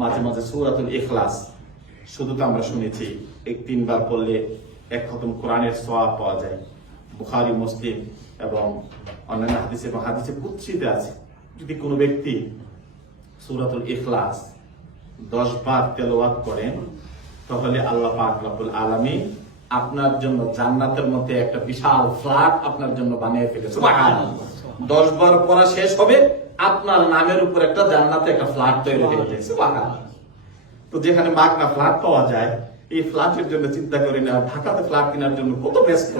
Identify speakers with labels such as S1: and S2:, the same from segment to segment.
S1: মাঝে মাঝে সৌরাতুল ইখলাস। শুধু তো আমরা শুনেছি, এক তিনবার পড়লে এক খতম কোরআনের সোয়াব পাওয়া যায়। বুখারি, মুসলিম এবং অন্যান্য হাদিসে এবং হাদিসে কুচ্ছিতে আছে। যদি কোনো ব্যক্তি সৌরাতুল ইখলাস দশ বার তেলোয়াত করেন, তাহলে আল্লাহ পাক রাবুল আলামিন আপনার জন্য জান্নাতের মধ্যে একটা বিশাল ফ্ল্যাট আপনার জন্য বানিয়ে ফেলে সুবহানাল্লাহ। দশ বার পড়া শেষ হবে, আপনার নামের উপর একটা জান্নাতে একটা ফ্ল্যাট তৈরি হয়ে সুবহানাল্লাহ। তো যেখানে মাগনা ফ্ল্যাট পাওয়া যায়, এই ফ্ল্যাটের জন্য চিন্তা করি না, ঢাকাতে ফ্ল্যাট কেনার জন্য কত ব্যস্ত।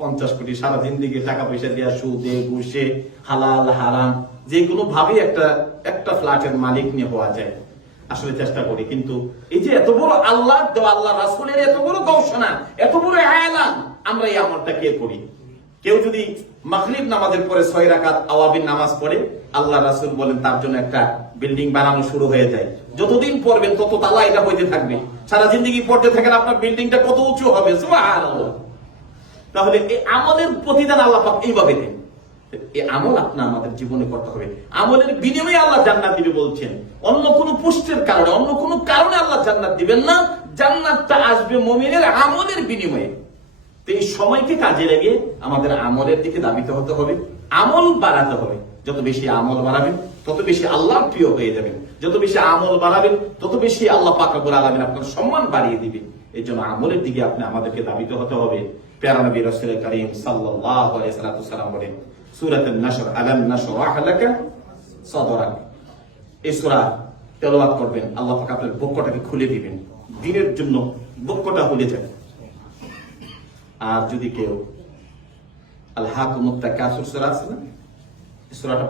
S1: পঞ্চাশ কোটি সারা দিকে টাকা পয়সা দেওয়া সুদে, ঘুষে, হালাল, হারাম যে কোনো ভাবে একটা একটা ফ্ল্যাটের মালিক নিয়ে হওয়া যায়। আসলে চেষ্টা করি, কিন্তু এই যে এত বড় আল্লাহ আল্লাহ রাসুলের এত বড় গৌষণা এত বড় আয়ালান, আমরা এই আমলটা কে করি? কেউ যদি মাগরিব নামাজের পরে ছয় রাকাত আওয়াবিন নামাজ পড়ে, আল্লাহ রাসুল বলেন তার জন্য একটা বিল্ডিং বানানো শুরু হয়ে যায়। যতদিন পড়বেন, তত তালা এটা হইতে থাকবে। সারা জিন্দগি পড়তে থাকেন, আপনার বিল্ডিংটা কত উঁচু হবে? তাহলে এই আমলের প্রতিদান আল্লাহ এইভাবে দেন। এই আমল আপনার আমাদের জীবনে করতে হবে। আমলের বিনিময়ে আল্লাহ জান্নাত দিবে বলছেন। অন্য কোন পুষ্টের কারণে, অন্য কোন কারণে আল্লাহ জান্নাত দিবেন না। জান্নাতটা আসবে মমিনের আমলের বিনিময়ে। তো এই সময়কে কাজে লেগে আমাদের আমলের দিকে দাবিত হতে হবে, আমল বাড়াতে হবে। যত বেশি আমল বাড়াবেন, তত বেশি আল্লাহ প্রিয় হয়ে যাবেন। যত বেশি আমল বাড়াবেন, তত বেশি আল্লাহ পাকাবুল আলমিন আপনার সম্মান বাড়িয়ে দিবে এই জন্য আমলের দিকে আপনি আমাদেরকে দাবিত হতে হবে। প্যারা নবী রসুল করিম সাল্লাল্লাহু আলাইহি সাল্লাম বলেন নাসর এই করবেন, আল্লাহ পাক আপনার বক্ষটাকে খুলে দিবেন। দিনের জন্য বক্ষটা খুলে যাবে। আর যদি কেউ আল হাকুমুত তাকাসুর সূরা আছে না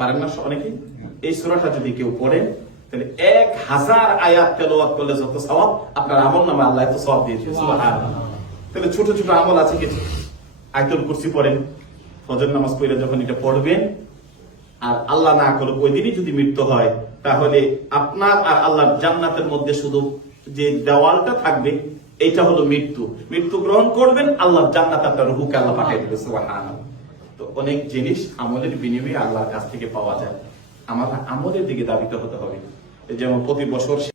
S1: পারেন না অনেকে এই সূরাটা যদি কেউ পড়ে তাহলে এক হাজার আয়াত তেলাওয়াত করলে যত সওয়াব আপনার আমল নামে আল্লাহ এত সওয়াব দিয়েছে সুবহানাল্লাহ। তাহলে ছোট ছোট আমল আছে কিছু আয়াতুল কুরসি পড়েন ফজর নামাজ পড়ে যখন এটা পড়বেন আর আল্লাহ না করুক ওই দিনই যদি মৃত্যু হয় তাহলে আপনার আর আল্লাহর জান্নাতের মধ্যে শুধু যে দেওয়ালটা থাকবে এইটা হলো মৃত্যু। মৃত্যু গ্রহণ করবেন আল্লাহর জান্নাত আপনার রুহুকে আল্লাহ পাঠিয়ে দেবে সুবহানাল্লাহ। তো অনেক জিনিস আমলের বিনিময়ে আল্লাহর কাছ থেকে পাওয়া যায়। আমার আমলের দিকে দাবিত হতে হবে। যেমন প্রতি বছর